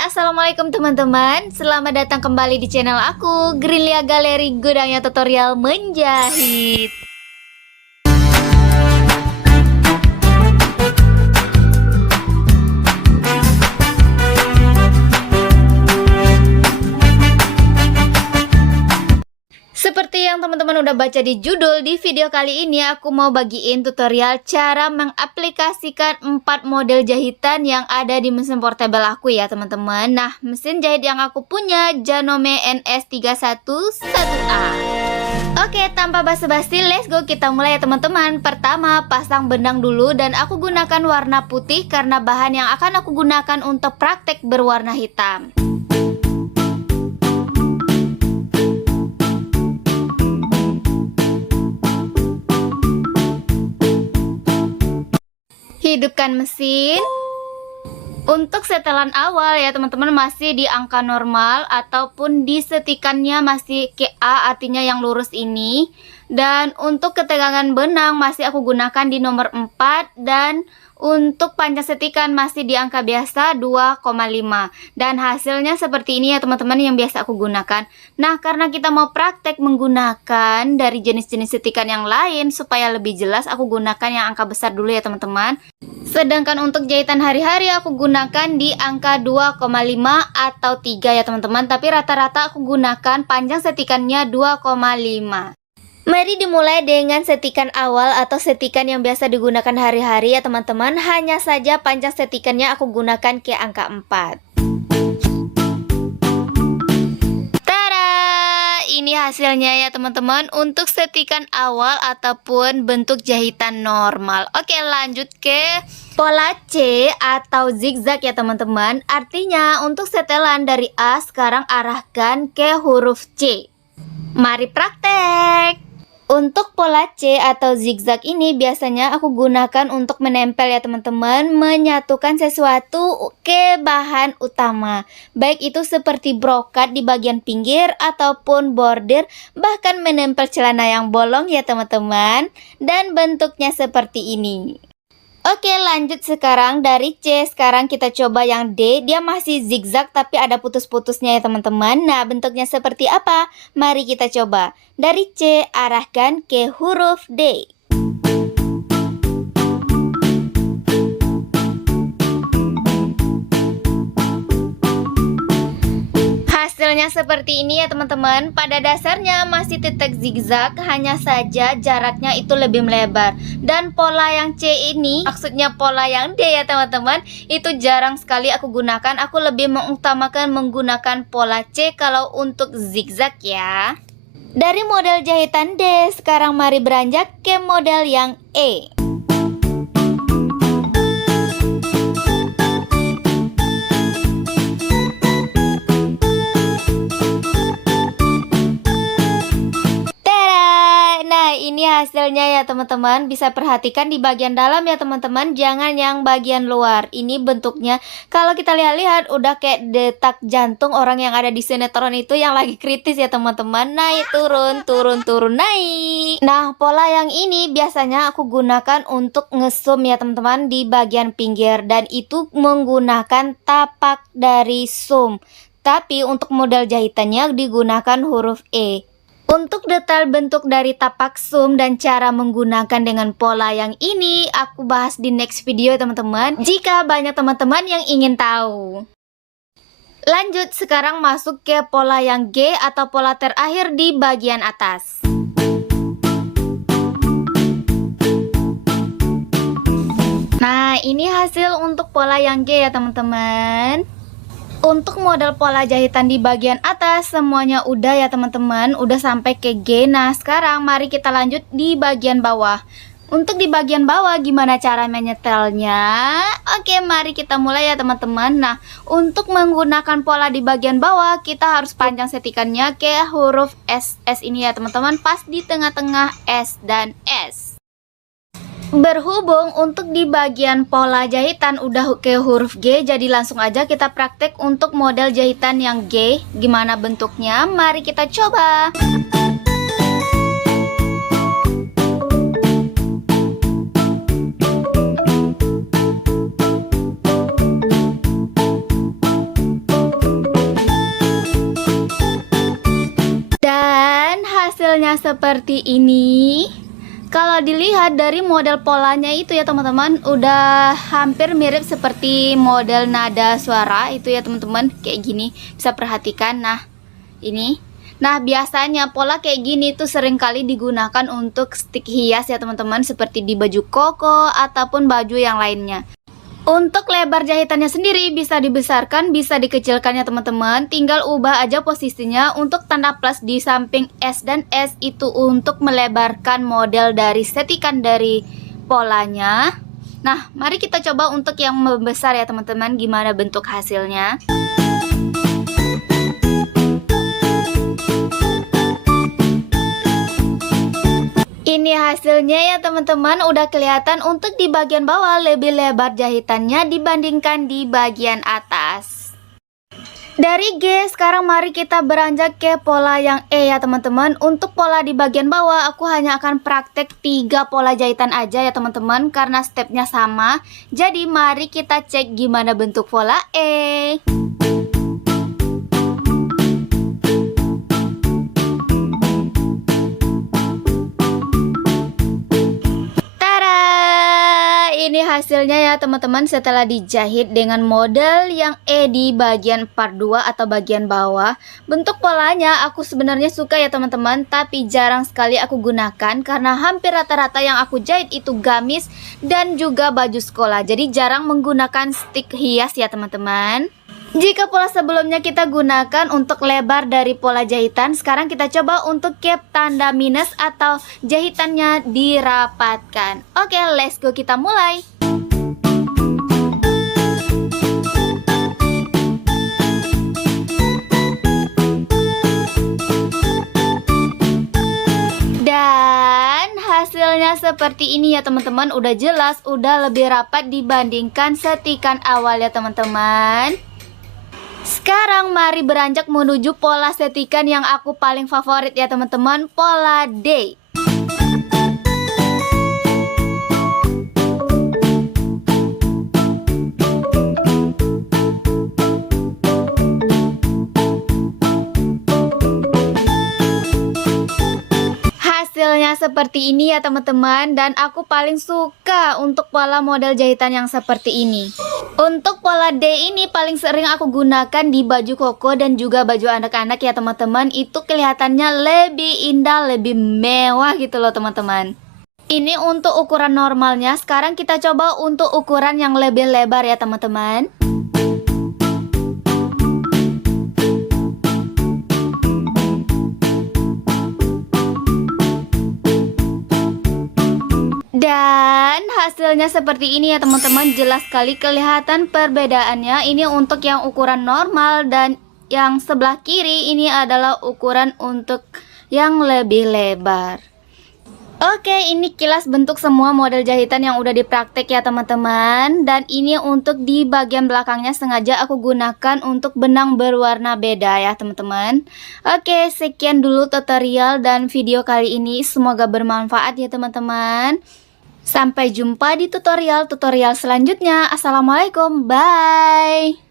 Assalamualaikum teman-teman. Selamat datang kembali di channel aku, Grilia Galeri, gudangnya tutorial menjahit. Seperti yang teman-teman udah baca di judul, di video kali ini aku mau bagiin tutorial cara mengaplikasikan 4 model jahitan yang ada di mesin portable aku ya teman-teman. Nah, mesin jahit yang aku punya Janome NS311A. Oke, tanpa basa-basi, let's go, kita mulai ya teman-teman. Pertama, pasang benang dulu, dan aku gunakan warna putih karena bahan yang akan aku gunakan untuk praktek berwarna hitam. Hidupkan mesin. Untuk setelan awal ya teman-teman masih di angka normal ataupun disetikannya masih KA, artinya yang lurus ini. Dan untuk ketegangan benang masih aku gunakan di nomor 4, dan untuk panjang setikan masih di angka biasa 2,5. Dan hasilnya seperti ini ya teman-teman yang biasa aku gunakan. Nah, karena kita mau praktek menggunakan dari jenis-jenis setikan yang lain, supaya lebih jelas aku gunakan yang angka besar dulu ya teman-teman. Sedangkan untuk jahitan hari-hari aku gunakan di angka 2,5 atau 3 ya teman-teman. Tapi rata-rata aku gunakan panjang setikannya 2,5. Mari dimulai dengan setikan awal atau setikan yang biasa digunakan hari-hari ya teman-teman. Hanya saja panjang setikannya aku gunakan ke angka 4. Tada! Ini hasilnya ya teman-teman untuk setikan awal ataupun bentuk jahitan normal. Oke, lanjut ke pola C atau zigzag ya teman-teman. Artinya untuk setelan dari A sekarang arahkan ke huruf C. Mari praktek. Untuk pola C atau zigzag ini biasanya aku gunakan untuk menempel ya teman-teman, menyatukan sesuatu ke bahan utama. Baik itu seperti brokat di bagian pinggir ataupun bordir, bahkan menempel celana yang bolong ya teman-teman. Dan bentuknya seperti ini. Oke, lanjut sekarang dari C. Sekarang kita coba yang D. Dia masih zigzag tapi ada putus-putusnya ya teman-teman. Nah, bentuknya seperti apa? Mari kita coba. Dari C arahkan ke huruf D. Hasilnya seperti ini ya teman-teman. Pada dasarnya masih tetap zigzag, hanya saja jaraknya itu lebih melebar. Dan pola yang C ini, maksudnya pola yang D ya teman-teman, itu jarang sekali aku gunakan. Aku lebih mengutamakan menggunakan pola C kalau untuk zigzag ya. Dari model jahitan D, sekarang mari beranjak ke model yang E. Hasilnya ya teman-teman, bisa perhatikan di bagian dalam ya teman-teman, jangan yang bagian luar. Ini bentuknya kalau kita lihat-lihat udah kayak detak jantung orang yang ada di sinetron itu yang lagi kritis ya teman-teman. Naik turun, turun turun naik. Nah, pola yang ini biasanya aku gunakan untuk ngesum ya teman-teman di bagian pinggir, dan itu menggunakan tapak dari sum. Tapi untuk model jahitannya digunakan huruf E. Untuk detail bentuk dari tapak sum dan cara menggunakan dengan pola yang ini aku bahas di next video teman-teman, jika banyak teman-teman yang ingin tahu. Lanjut sekarang masuk ke pola yang G atau pola terakhir di bagian atas. Nah, ini hasil untuk pola yang G ya teman-teman. Untuk model pola jahitan di bagian atas semuanya udah ya teman-teman, udah sampai ke G. Nah, sekarang mari kita lanjut di bagian bawah. Untuk di bagian bawah gimana cara menyetelnya? Oke, mari kita mulai ya teman-teman. Nah, untuk menggunakan pola di bagian bawah kita harus panjang setikannya ke huruf S. S ini ya teman-teman, pas di tengah-tengah S dan S. Berhubung untuk di bagian pola jahitan udah ke huruf G, jadi langsung aja kita praktek untuk model jahitan yang G. Gimana bentuknya? Mari kita coba. hasilnya seperti ini. Kalau dilihat dari model polanya itu ya teman-teman, udah hampir mirip seperti model nada suara itu ya teman-teman, kayak gini. Bisa perhatikan, nah ini. Nah biasanya pola kayak gini tuh seringkali digunakan untuk stick hias ya teman-teman, seperti di baju koko ataupun baju yang lainnya. Untuk lebar jahitannya sendiri bisa dibesarkan, bisa dikecilkan ya teman-teman. Tinggal ubah aja posisinya. Untuk tanda plus di samping S dan S itu untuk melebarkan model dari setikan dari polanya. Nah, mari kita coba untuk yang membesar ya teman-teman, gimana bentuk hasilnya. Ini hasilnya ya teman-teman, udah kelihatan untuk di bagian bawah lebih lebar jahitannya dibandingkan di bagian atas. Dari G, sekarang mari kita beranjak ke pola yang E ya teman-teman. Untuk pola di bagian bawah aku hanya akan praktek 3 pola jahitan aja ya teman-teman, karena stepnya sama. Jadi mari kita cek gimana bentuk pola E. Ini hasilnya ya teman-teman setelah dijahit dengan model yang E di bagian part 2 atau bagian bawah. Bentuk polanya aku sebenarnya suka ya teman-teman, tapi jarang sekali aku gunakan karena hampir rata-rata yang aku jahit itu gamis dan juga baju sekolah. Jadi jarang menggunakan stick hias ya teman-teman. Jika pola sebelumnya kita gunakan untuk lebar dari pola jahitan, sekarang kita coba untuk cap tanda minus atau jahitannya dirapatkan. Oke, let's go, kita mulai. Dan hasilnya seperti ini ya teman-teman, udah jelas, udah lebih rapat dibandingkan setikan awal ya teman-teman. Sekarang mari beranjak menuju pola setikan yang aku paling favorit ya teman-teman, pola D. Hasilnya seperti ini ya teman-teman, dan aku paling suka untuk pola model jahitan yang seperti ini. Untuk pola D ini paling sering aku gunakan di baju koko dan juga baju anak-anak ya teman-teman. Itu kelihatannya lebih indah, lebih mewah gitu loh teman-teman. Ini untuk ukuran normalnya. Sekarang kita coba untuk ukuran yang lebih lebar ya teman-teman. Dan hasilnya seperti ini ya teman-teman, jelas sekali kelihatan perbedaannya. Ini untuk yang ukuran normal dan yang sebelah kiri ini adalah ukuran untuk yang lebih lebar. Oke, ini kilas bentuk semua model jahitan yang udah dipraktek ya teman-teman. Dan ini untuk di bagian belakangnya sengaja aku gunakan untuk benang berwarna beda ya teman-teman. Oke, sekian dulu tutorial dan video kali ini. Semoga bermanfaat ya teman-teman. Sampai jumpa di tutorial selanjutnya. Assalamualaikum, bye.